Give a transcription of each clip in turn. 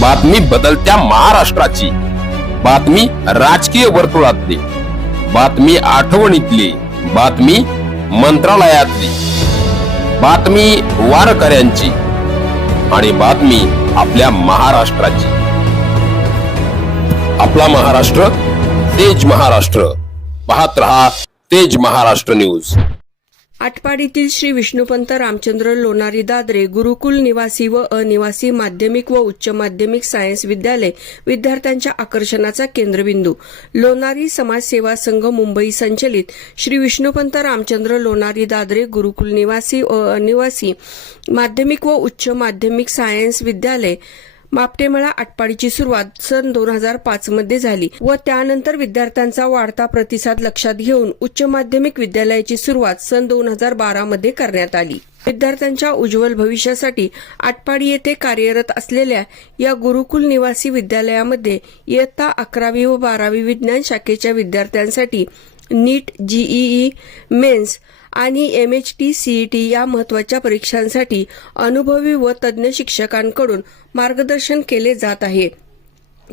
बातमी बदलत्या महाराष्ट्राची, बातमी राजकीय वर्तुळातली, बातमी आठवणीतली, बातमी मंत्रालयातली, बातमी वारकऱ्यांची आणि बातमी आपल्या महाराष्ट्राची. आपला महाराष्ट्र तेज महाराष्ट्र. पाहत रहा तेज महाराष्ट्र न्यूज. आटपाडीतील श्री विष्णुपंत रामचंद्र लोणारी दादरे गुरुकुल निवासी व अनिवासी माध्यमिक व उच्च माध्यमिक सायन्स विद्यालय विद्यार्थ्यांच्या आकर्षणाचा केंद्रबिंदू. लोणारी समाज सेवा संघ मुंबई संचलित श्री विष्णुपंत रामचंद्र लोणारी दादरे गुरुकुल निवासी व अनिवासी माध्यमिक व उच्च माध्यमिक सायन्स विद्यालय मापटेमळा आटपाडीची सुरुवात सन 2005 मध्ये झाली व त्यानंतर विद्यार्थ्यांचा वाढता प्रतिसाद लक्षात घेऊन उच्च माध्यमिक विद्यालयाची सुरुवात सन 2012 मध्ये करण्यात आली. विद्यार्थ्यांच्या उज्ज्वल भविष्यासाठी आटपाडी येथे कार्यरत असलेल्या या गुरुकुल निवासी विद्यालयामध्ये इयत्ता 11वी व 12वी विज्ञान शाखेच्या विद्यार्थ्यांसाठी नीट, जीईई मेन्स आणि MHT CET या महत्त्वाच्या परीक्षांसाठी अनुभवी व तज्ज्ञ शिक्षकांकडून मार्गदर्शन केले जात आहे.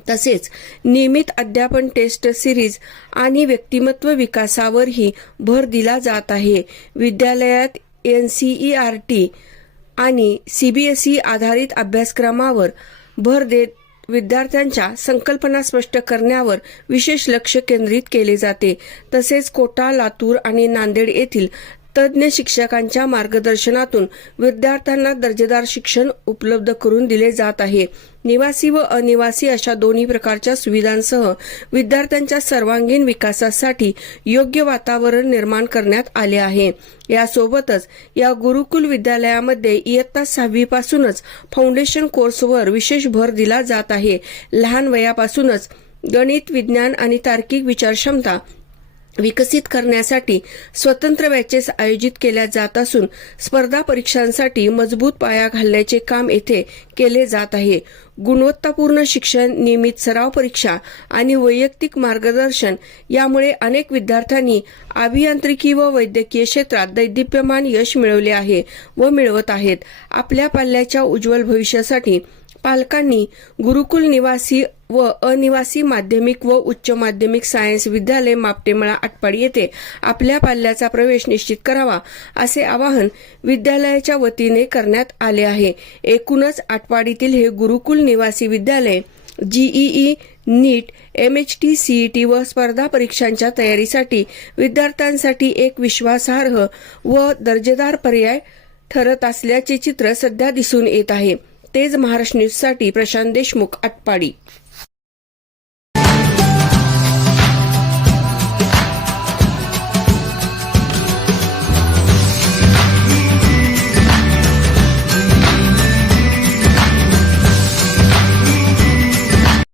तसेच नियमित अध्यापन, टेस्ट सिरीज आणि व्यक्तिमत्व विकासावरही भर दिला जात आहे. विद्यालयात NCERT आणि CBSE आधारित अभ्यासक्रमावर भर देत विद्यार्थ्यांच्या संकल्पना स्पष्ट करण्यावर विशेष लक्ष केंद्रित केले जाते. तसेच कोटा, लातूर आणि नांदेड येथील तज्ज्ञ शिक्षकांच्या मार्गदर्शनातून विद्यार्थ्यांना दर्जेदार शिक्षण उपलब्ध करून दिले जात आहे. निवासी व अनिवासी अशा दोन्ही प्रकारच्या सुविधांसह विद्यार्थ्यांच्या सर्वांगीण विकासासाठी योग्य वातावरण निर्माण करण्यात आले आहे. यासोबतच या गुरुकुल विद्यालयामध्ये इयत्ता 6वी पासूनच फाउंडेशन कोर्सवर विशेष भर दिला जात आहे. लहान वयापासूनच गणित, विज्ञान आणि तार्किक विचारक्षमता विकसित करण्यासाठी स्वतंत्र बॅचेस आयोजित केल्या जात असून स्पर्धा परीक्षांसाठी मजबूत पाया घालण्याचे काम येथे केले जात आहे. गुणवत्तापूर्ण शिक्षण, नियमित सराव परीक्षा आणि वैयक्तिक मार्गदर्शन यामुळे अनेक विद्यार्थ्यांनी अभियांत्रिकी व वैद्यकीय क्षेत्रात दैदिप्यमान यश मिळवले आहे व मिळवत आहेत. आपल्या पाल्याच्या उज्ज्वल भविष्यासाठी पालकांनी गुरुकुल निवासी व अनिवासी माध्यमिक व उच्च माध्यमिक सायन्स विद्यालय मापटेमळा आटपाडी येथे आपल्या पाल्याचा प्रवेश निश्चित करावा असे आवाहन विद्यालयाच्या वतीने करण्यात आले आहे. एकूणच आटपाडीतील हे गुरुकुल निवासी विद्यालय जीईई, नीट, MHT CET व स्पर्धा परीक्षांच्या तयारीसाठी विद्यार्थ्यांसाठी एक विश्वासार्ह व दर्जेदार पर्याय ठरत असल्याचे चित्र सध्या दिसून येत आहे. तेज महाराष्ट्र न्यूजसाठी प्रशांत देशमुख, आटपाडी.